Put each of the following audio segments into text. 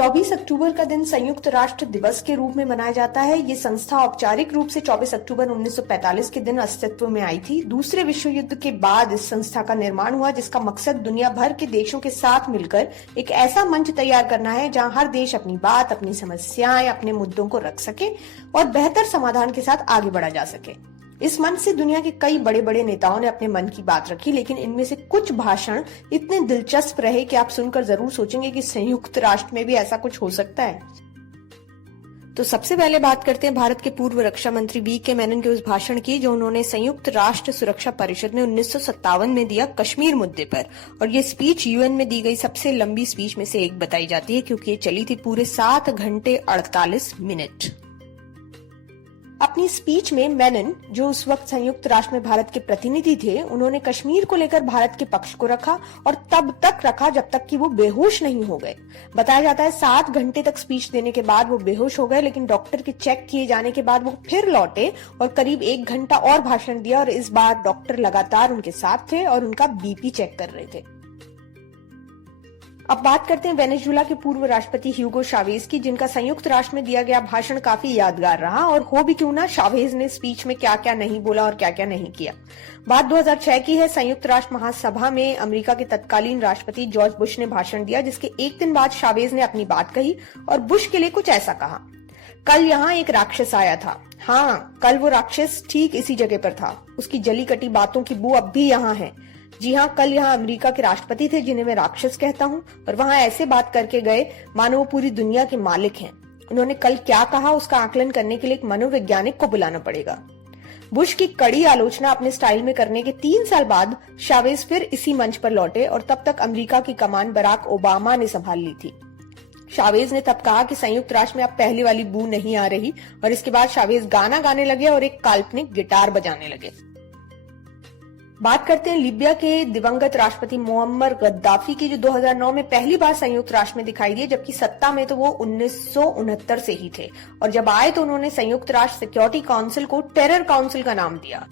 24 अक्टूबर का दिन संयुक्त राष्ट्र दिवस के रूप में मनाया जाता है। ये संस्था औपचारिक रूप से 24 अक्टूबर 1945 के दिन अस्तित्व में आई थी। दूसरे विश्व युद्ध के बाद इस संस्था का निर्माण हुआ, जिसका मकसद दुनिया भर के देशों के साथ मिलकर एक ऐसा मंच तैयार करना है जहां हर देश अपनी बात, अपनी समस्याएं, अपने मुद्दों को रख सके और बेहतर समाधान के साथ आगे बढ़ा जा सके। इस मंच से दुनिया के कई बड़े बड़े नेताओं ने अपने मन की बात रखी, लेकिन इनमें से कुछ भाषण इतने दिलचस्प रहे कि आप सुनकर जरूर सोचेंगे कि संयुक्त राष्ट्र में भी ऐसा कुछ हो सकता है। तो सबसे पहले बात करते हैं भारत के पूर्व रक्षा मंत्री वी.के. मेनन के उस भाषण की जो उन्होंने संयुक्त राष्ट्र सुरक्षा परिषद में 1957 में दिया कश्मीर मुद्दे पर। और ये स्पीच यूएन में दी गई सबसे लंबी स्पीच में से एक बताई जाती है, क्योंकि ये चली थी पूरे 7 घंटे 48 मिनट। अपनी स्पीच में मेनन, जो उस वक्त संयुक्त राष्ट्र में भारत के प्रतिनिधि थे, उन्होंने कश्मीर को लेकर भारत के पक्ष को रखा और तब तक रखा जब तक कि वो बेहोश नहीं हो गए। बताया जाता है 7 घंटे तक स्पीच देने के बाद वो बेहोश हो गए, लेकिन डॉक्टर के चेक किए जाने के बाद वो फिर लौटे और करीब 1 घंटा और भाषण दिया। और इस बार डॉक्टर लगातार उनके साथ थे और उनका बीपी चेक कर रहे थे। अब बात करते हैं वेनेजुएला के पूर्व राष्ट्रपति ह्यूगो चावेज की, जिनका संयुक्त राष्ट्र में दिया गया भाषण काफी यादगार रहा। और हो भी क्यों ना, चावेज ने स्पीच में क्या क्या नहीं बोला और क्या क्या नहीं किया। बात 2006 की है। संयुक्त राष्ट्र महासभा में अमेरिका के तत्कालीन राष्ट्रपति जॉर्ज बुश ने भाषण दिया, जिसके एक दिन बाद चावेज ने अपनी बात कही और बुश के लिए कुछ ऐसा कहा। कल यहाँ एक राक्षस आया था। हाँ, कल वो राक्षस ठीक इसी जगह पर था। उसकी जली कटी बातों की बू अब भी यहाँ है। जी हाँ, कल यहाँ अमेरिका के राष्ट्रपति थे, जिन्हें मैं राक्षस कहता हूँ, और वहां ऐसे बात करके गए मानो वो पूरी दुनिया के मालिक हैं। उन्होंने कल क्या कहा उसका आकलन करने के लिए एक मनोवैज्ञानिक को बुलाना पड़ेगा। बुश की कड़ी आलोचना अपने स्टाइल में करने के 3 साल बाद चावेज फिर इसी मंच पर लौटे और तब तक अमेरिका की कमान बराक ओबामा ने संभाल ली थी। चावेज ने तब कहा कि संयुक्त राष्ट्र में अब पहले वाली बू नहीं आ रही, और इसके बाद चावेज गाना गाने लगे और एक काल्पनिक गिटार बजाने लगे। बात करते हैं लीबिया के दिवंगत राष्ट्रपति मुअम्मर गद्दाफी की, जो 2009 में पहली बार संयुक्त राष्ट्र में दिखाई दिए, जबकि सत्ता में तो वो 1969 से ही थे। और जब आए तो उन्होंने संयुक्त राष्ट्र सिक्योरिटी काउंसिल को टेरर काउंसिल का नाम दिया।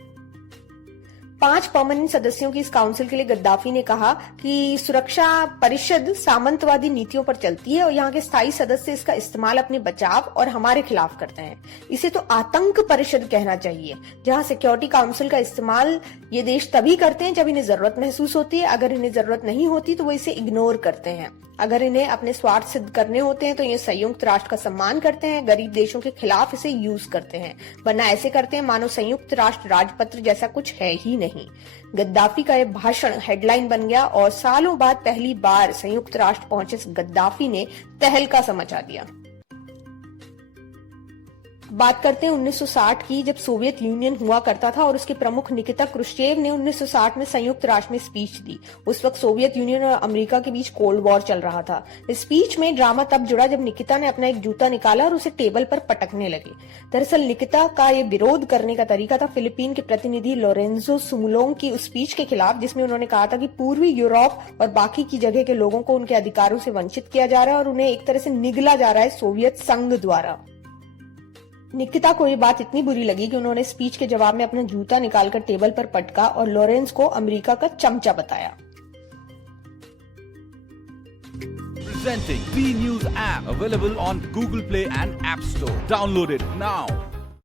5 परमानेंट सदस्यों की इस काउंसिल के लिए गद्दाफी ने कहा कि सुरक्षा परिषद सामंतवादी नीतियों पर चलती है और यहाँ के स्थायी सदस्य इसका इस्तेमाल अपने बचाव और हमारे खिलाफ करते हैं। इसे तो आतंक परिषद कहना चाहिए, जहाँ सिक्योरिटी काउंसिल का इस्तेमाल ये देश तभी करते हैं जब इन्हें जरूरत महसूस होती है। अगर इन्हें जरूरत नहीं होती तो वो इसे इग्नोर करते हैं। अगर इन्हें अपने स्वार्थ सिद्ध करने होते हैं तो ये संयुक्त राष्ट्र का सम्मान करते हैं, गरीब देशों के खिलाफ इसे यूज करते हैं, वरना ऐसे करते हैं मानो संयुक्त राष्ट्र राजपत्र जैसा कुछ है ही नहीं। गद्दाफी का यह भाषण हेडलाइन बन गया और सालों बाद पहली बार संयुक्त राष्ट्र पहुंचे गद्दाफी ने तहलका मचा दिया। बात करते हैं 1960 की, जब सोवियत यूनियन हुआ करता था और उसके प्रमुख निकिता क्रुश्चेव ने 1960 में संयुक्त राष्ट्र में स्पीच दी। उस वक्त सोवियत यूनियन और अमेरिका के बीच कोल्ड वॉर चल रहा था। इस स्पीच में ड्रामा तब जुड़ा जब निकिता ने अपना एक जूता निकाला और उसे टेबल पर पटकने लगे। दरअसल निकिता का ये विरोध करने का तरीका था फिलीपीन के प्रतिनिधि लोरेंजो सुमुलोंग की उस स्पीच के खिलाफ, जिसमें उन्होंने कहा था कि पूर्वी यूरोप और बाकी की जगह के लोगों को उनके अधिकारों से वंचित किया जा रहा है और उन्हें एक तरह से निगला जा रहा है सोवियत संघ द्वारा। निकिता को ये बात इतनी बुरी लगी कि उन्होंने स्पीच के जवाब में अपना जूता निकालकर टेबल पर पटका और लॉरेंस को अमेरिका का चमचा बताया। Presenting B News app available on Google Play and App Store. Download it now.